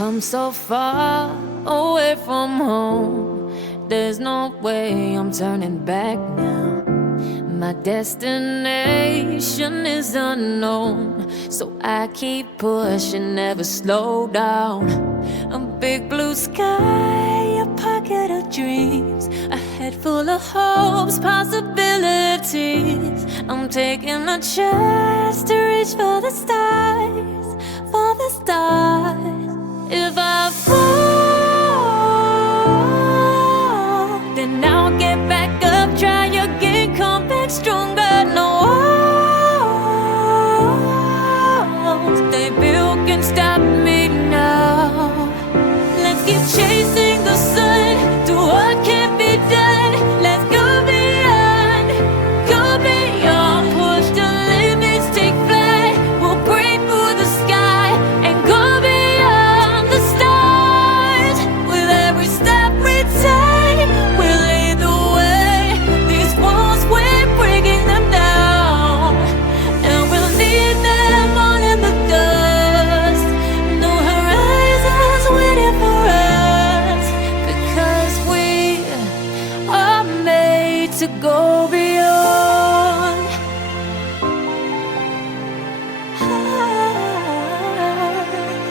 come so far away from home. There's no way I'm turning back now. My destination is unknown, so I keep pushing, never slow down. A big blue sky, a pocket of dreams, a head full of hopes, possibilities. I'm taking a chance to reach for the stars, for the stars. If I fall, then I'll get back up, try again, come back stronger. No walls they built can stop me now. Let's keep chasing the sun, do what can't be done. Let's go beyond, push the limits, take flight. We'll break through the sky and go beyond the stars. With every step we take, we'll lead the way. These walls, we're breaking them down, and we'll leave them all in the dust. No horizons waiting for us, because we are made to go beyond.